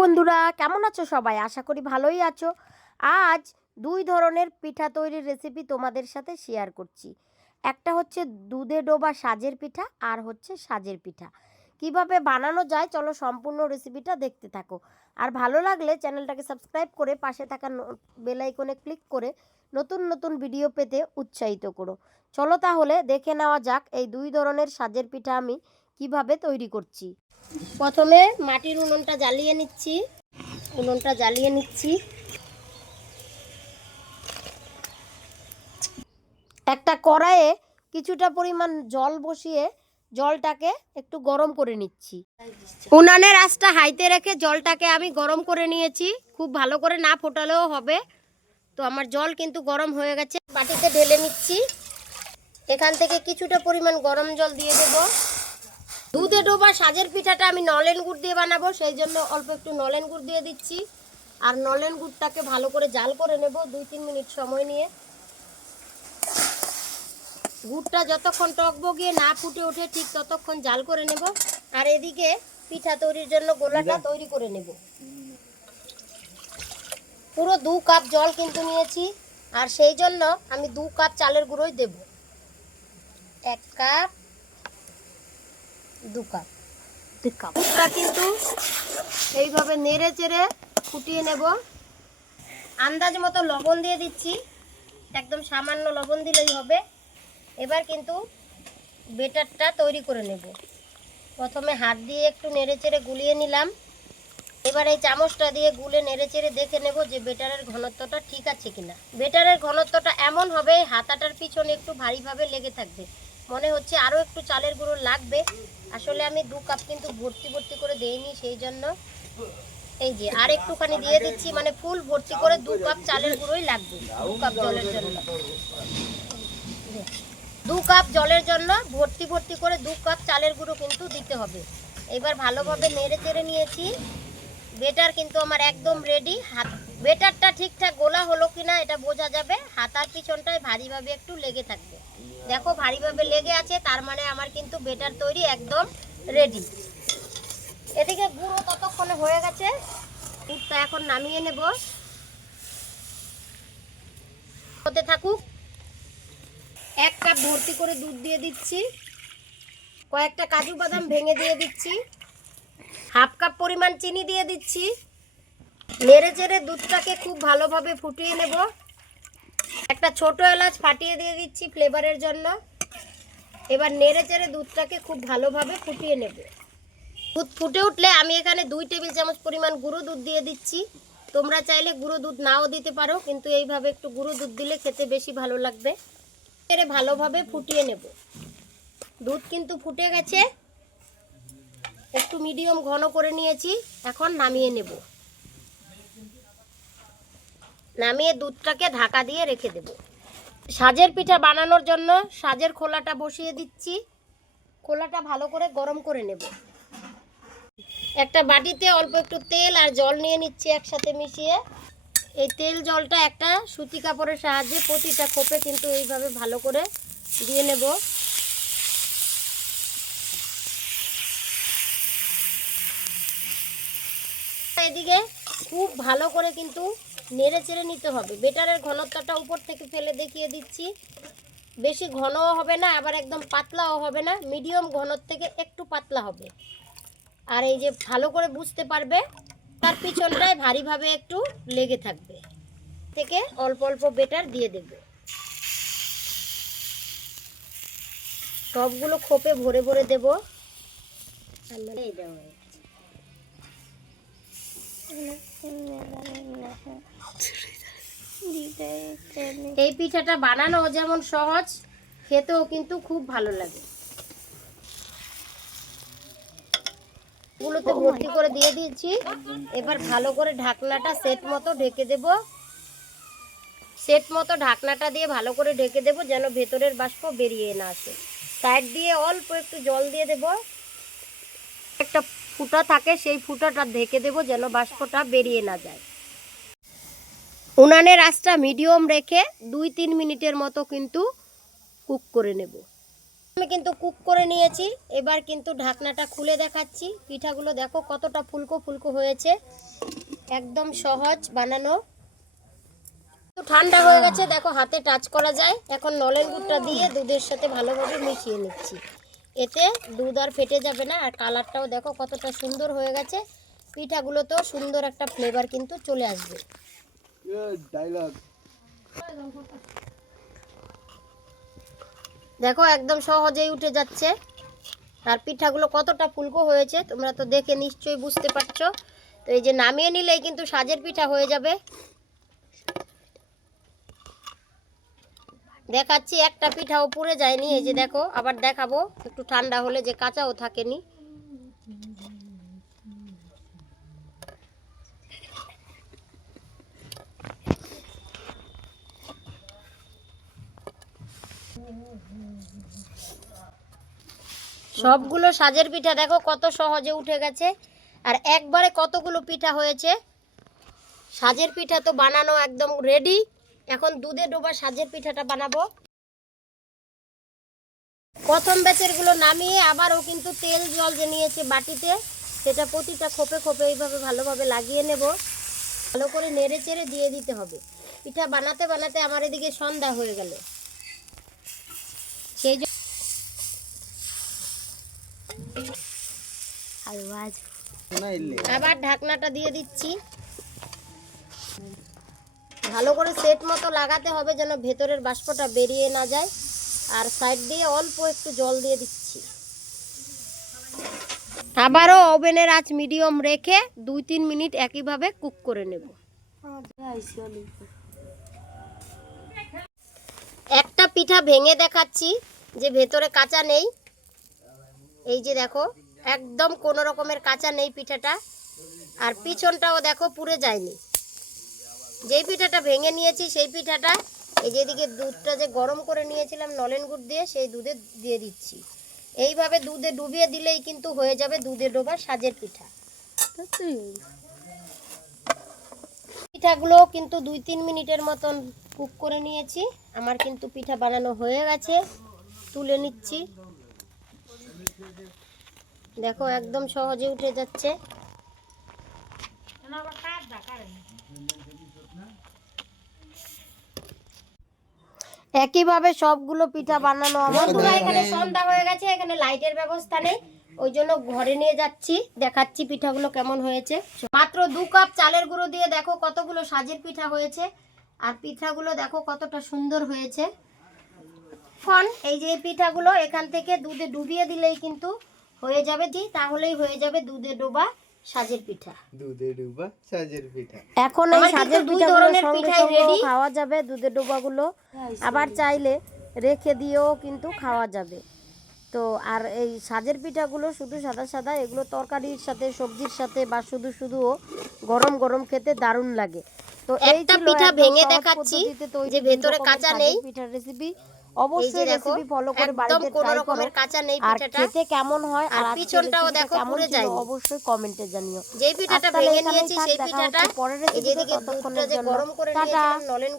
বন্ধুরা, কেমন আছো সবাই? আশা করি ভালোই আছো। আজ দুই ধরনের পিঠা তৈরির রেসিপি তোমাদের সাথে শেয়ার করছি। একটা হচ্ছে দুধে ডোবা সাজের পিঠা, আর হচ্ছে সাজের পিঠা। কীভাবে বানানো যায়, চলো সম্পূর্ণ রেসিপিটা দেখতে থাকো। আর ভালো লাগলে চ্যানেলটাকে সাবস্ক্রাইব করে পাশে থাকা বেল আইকনে ক্লিক করে নতুন নতুন ভিডিও পেতে উৎসাহিত করো। চলো তাহলে দেখে নেওয়া যাক এই দুই ধরনের সাজের পিঠা আমি কীভাবে তৈরি করছি। প্রথমে মাটির উনুনটা জ্বালিয়ে নিচ্ছি। উনুনটা জ্বালিয়ে নিচ্ছি। একটা কড়াইয়ে কিছুটা পরিমাণ জল বসিয়ে জলটাকে একটু গরম করে নিচ্ছি। উনানের আঁচটা হাইতে রেখে জলটাকে আমি গরম করে নিয়েছি। খুব ভালো করে না ফোটালেও হবে। তো আমার জল কিন্তু গরম হয়ে গেছে। বাটিতে ঢেলে নিচ্ছি। এখান থেকে কিছুটা পরিমাণ গরম জল দিয়ে দেবো। দুধে ডোবা সাজের পিঠাটা আমি নলেন গুড় দিয়ে বানাবো সেই জন্য অল্প একটু নলেন গুড় দিয়ে দিচ্ছি। আর নলেন গুড়টাকে ভালো করে জাল করে নেব দুই তিন মিনিট সময় নিয়ে। গুড়টা যতক্ষণ টকবগিয়ে না ফুটে ওঠে ঠিক ততক্ষণ জাল করে নেব। আর এদিকে পিঠা তৈরির জন্য গোলাটা তৈরি করে নেব। পুরো দু কাপ জল কিন্তু নিয়েছি আর সেই জন্য আমি দু কাপ চালের গুঁড়োই দেব। এক কাপ দু কিন্তু এইভাবে নেড়ে চেড়ে ফুটিয়ে নেব। আন্দাজ মতো লবণ দিয়ে দিচ্ছি। একদম সামান্য লবণ দিলেই হবে। এবার কিন্তু বেটারটা তৈরি করে নেব। প্রথমে হাত দিয়ে একটু নেড়ে চেড়ে গুলিয়ে নিলাম। এবার এই চামচটা দিয়ে গুলে নেড়ে চেড়ে দেখে নেব যে বেটারের ঘনত্বটা ঠিক আছে কিনা। বেটারের ঘনত্বটা এমন হবে, হাতাটার পিছনে একটু ভারীভাবে লেগে থাকবে। মনে হচ্ছে আরও একটু চালের গুঁড়ো লাগবে। আসলে আমি দু কাপ কিন্তু ভর্তি ভর্তি করে দেইনি, সেই জন্য। এই যে, আর একটুখানি দিয়ে দিচ্ছি মানে ফুল ভর্তি করে দু কাপ চালের গুঁড়োই লাগবে, দু কাপ জলের জন্য। দু কাপ জলের জন্য ভর্তি ভর্তি করে দু কাপ চালের গুঁড়ো কিন্তু দিতে হবে। এবার ভালোভাবে নেড়ে চেড়ে নিয়েছি। বেটার কিন্তু আমার একদম রেডি হাত, বেটারটা ঠিকঠাক গোলা হলো কিনা এটা বোঝা যাবে। হাতার পিছনটায় ভারীভাবে একটু লেগে থাকবে। দেখো ভারীভাবে লেগে আছে, তার মানে আমার কিন্তু বেটার তৈরি একদম রেডি এদিকে গুঁড়ো ততক্ষণে হয়ে গেছে, গুড়টা এখন নামিয়ে নেব। হতে থাকুক। এক কাপ ভর্তি করে দুধ দিয়ে দিচ্ছি। কয়েকটা কাজু বাদাম ভেঙে দিয়ে দিচ্ছি। হাফ কাপ পরিমাণ চিনি দিয়ে দিচ্ছি। নেড়ে চেড়ে দুধটাকে খুব ভালোভাবে ফুটিয়ে নেব। একটা ছোট এলাচ ফাটিয়ে দিয়ে দিচ্ছি ফ্লেভারের জন্য। এবার নেড়ে চেড়ে দুধটাকে খুব ভালোভাবে ফুটিয়ে নেব। দুধ ফুটে উঠলে আমি এখানে দুই টেবিল চামচ পরিমাণ গুঁড়ো দুধ দিয়ে দিচ্ছি। তোমরা চাইলে গুঁড়ো দুধ নাও দিতে পারো, কিন্তু এইভাবে একটু গুঁড়ো দুধ দিলে খেতে বেশি ভালো লাগবে। এরে ভালোভাবে ফুটিয়ে নেব। দুধ কিন্তু ফুটে গেছে। একটু মিডিয়াম ঘন করে নিয়েছি, এখন নামিয়ে নেব। নামিয়ে দুধটাকে ঢাকা দিয়ে রেখে দেব। সাজের পিঠা বানানোর জন্য সাজের খোলাটা বসিয়ে দিচ্ছি। খোলাটা ভালো করে গরম করে নেব। একটা বাটিতে অল্প একটু তেল আর জল নিয়ে নিচ্ছি একসাথে মিশিয়ে। এই তেল জলটা একটা সুতি কাপড়ের সাহায্যে প্রতিটা খোপে কিন্তু এইভাবে ভালো করে দিয়ে নেব। এদিকে খুব ভালো করে কিন্তু নেড়ে চেড়ে নিতে হবে। বেটারের ঘনত্বটা উপর থেকে ফেলে দেখিয়ে দিচ্ছি। বেশি ঘনও হবে না, আবার একদম পাতলাও হবে না। মিডিয়াম ঘনর থেকে একটু পাতলা হবে। আর এই যে ভালো করে বুঝতে পারবে, তার পিছনটায় ভারীভাবে একটু লেগে থাকবে। থেকে অল্প অল্প বেটার দিয়ে দেব। সবগুলো খোপে ভরে ভরে দেব। দেখো। এই পিঠাটা বানানো যেমন সহজ, খেতেও কিন্তু খুব ভালো লাগে। গুলোতে ভর্তি করে দিয়ে দিয়েছি। এবার ভালো করে ঢাকনাটা সেট মতো ঢেকে দেব। সেট মতো ঢাকনাটা দিয়ে ভালো করে ঢেকে দেব যেন ভেতরের বাষ্প বেরিয়ে না আসে। সাইড দিয়ে অল্প একটু জল দিয়ে দেব। একটা ফুটা থাকে, সেই ফুটাটা ঢেকে দেব যেন বাষ্পটা বেরিয়ে না যায়। উনানের আঁচটা মিডিয়াম রেখে দুই তিন মিনিটের মতো কিন্তু কুক করে নেব। আমি কিন্তু কুক করে নিয়েছি। এবার কিন্তু ঢাকনাটা খুলে দেখাচ্ছি। পিঠাগুলো দেখো কতটা ফুলকো ফুলকো হয়েছে। একদম সহজ বানানো। ঠান্ডা হয়ে গেছে, দেখো হাতে টাচ করা যায়। এখন নলেন গুড়টা দিয়ে দুধের সাথে ভালোভাবে মিশিয়ে নিচ্ছি। এতে দুধ আর ফেটে যাবে না, আর কালারটাও দেখো কতটা সুন্দর হয়ে গেছে। পিঠাগুলোতেও সুন্দর একটা ফ্লেভার কিন্তু চলে আসবে। দেখো, একদম সহজেই উঠে যাচ্ছে। আর পিঠাগুলো কতটা ফুলকো হয়েছে, তোমরা তো দেখে নিশ্চয়ই বুঝতে পারছ। তো এই যে নামিয়ে নিলেই কিন্তু সাজের পিঠা হয়ে যাবে। দেখাচ্ছি, একটা পিঠাও পুড়ে যায়নি। এই যে দেখো, আবার দেখাবো। একটু ঠান্ডা হলে যে কাঁচাও থাকেনি। সবগুলো সাজের পিঠা, দেখো কত সহজে উঠে গেছে। আর একবারে কতগুলো পিঠা হয়েছে? সাজের পিঠা তো বানানো একদম রেডি এখন দুধে ডোবা সাজের পিঠাটা বানাবো। প্রথম ব্যাচেরগুলো নামিয়ে আবারও কিন্তু তেল, জল যে নিয়েছে বাটিতে, সেটা প্রতিটা খোপে খোপে এইভাবে ভালোভাবে লাগিয়ে নেব। ভালো করে নেড়ে চেড়ে দিয়ে দিতে হবে। পিঠা বানাতে বানাতে আমার এদিকে সন্ধ্যা হয়ে গেল সেই জন্য আবার ঢাকনাটা দিয়ে দিচ্ছি। ভালো করে সেট মতো লাগাতে হবে যেন ভেতরের বাষ্পটা বেরিয়ে না যায়। আর সাইড দিয়ে অল্প একটু জল দিয়ে দিচ্ছি। আবারও ওভেনের আঁচ মিডিয়াম রেখে দুই তিন মিনিট একইভাবে কুক করে নেব। একটা পিঠা ভেঙে দেখাচ্ছি যে ভেতরে কাঁচা নেই। এই যে দেখো একদম কোনো রকমের কাঁচা নেই পিঠাটা। আর পিছনটাও দেখো পুড়ে যায়নি। যেই পিঠাটা ভেঙে নিয়েছি সেই পিঠাটা, এই যেদিকে দুধটা যে গরম করে নিয়েছিলাম নলেন গুড় দিয়ে, সেই দুধে দিয়ে দিচ্ছি। এইভাবে দুধে ডুবিয়ে দিলেই কিন্তু হয়ে যাবে দুধে ডোবা সাজের পিঠা। পিঠাগুলো কিন্তু দুই তিন মিনিটের মতন কুক করে নিয়েছি। আমার কিন্তু পিঠা বানানো হয়ে গেছে। তুলে নিচ্ছি। দেখো একদম সহজে উঠে যাচ্ছে। একইভাবে সবগুলো পিঠা বানানো আমার। এখানে সন্ধ্যা হয়ে গেছে এখানে লাইটের ব্যবস্থা নেই। ওই জন্য ঘরে নিয়ে যাচ্ছি দেখাচ্ছি পিঠাগুলো কেমন হয়েছে। মাত্র দু কাপ চালের গুঁড়ো দিয়ে দেখো কতগুলো সাজের পিঠা হয়েছে। আর পিঠাগুলো দেখো কতটা সুন্দর হয়েছে। এখন এই যে এই পিঠাগুলো এখান থেকে দুধে ডুবিয়ে দিলেই কিন্তু হয়ে যাবে জি তাহলেই হয়ে যাবে দুধে ডোবা সাজের পিঠা। দুধে ডুবা সাজের পিঠা। এখন এই সাজের দুই পিঠাগুলো ধরনের সঙ্গেও ready। খাওয়া যাবে দুধের ডোবাগুলো আবার চাইলে রেখে দিয়েও কিন্তু খাওয়া যাবে। তো আর এই সাজের পিঠাগুলো শুধু সাদা সাদা এগুলো তরকারির সাথে সবজির সাথে বা শুধু শুধুও গরম গরম খেতে দারুণ লাগে। তো এই একটা পিঠা ভেঙে দেখাচ্ছি যে ভেতরে কাঁচা নেই। পিঠার রেসিপি অবশ্যই দেখো রেসিপি ফলো করে একদম বাড়িতে কোনো ট্রাই করো রকমের কাঁচা নেই আর খেতে কেমন হয় আর পিছনটাও দেখো পুরো যায়। অবশ্যই কমেন্টে জানিও যেই পিঠাটা ভেঙে নিয়েছি সেই পিঠাটা পরের এই যে রেসিপিতে দুধটা ততক্ষণের যে জন্য গরম করে টাটা। নিয়েছিলাম নলেন